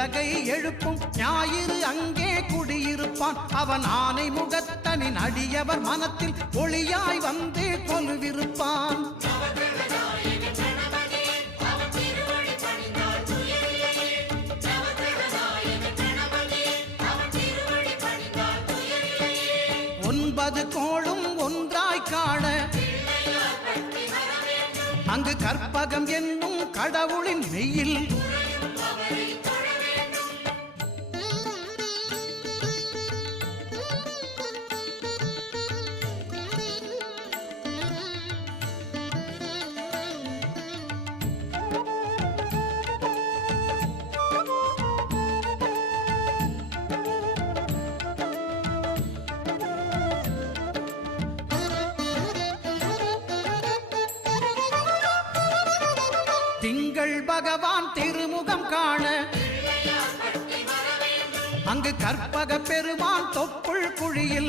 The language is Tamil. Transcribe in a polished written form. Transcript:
உலகை எழுப்பும் ஞாயிறு அங்கே குடியிருப்பான். அவன் ஆனை முகத்தனின் அடியவர் மனத்தில் ஒளியாய் வந்து கொலுவிருப்பான். ஒன்பது கோளும் ஒன்றாய் காண அங்கு கற்பகம் என்னும் கடவுளின் மெய்யில் திங்கள் பகவான் திருமுகம் காண அங்கு கற்பக பெருமான் தொப்புள் குழியில்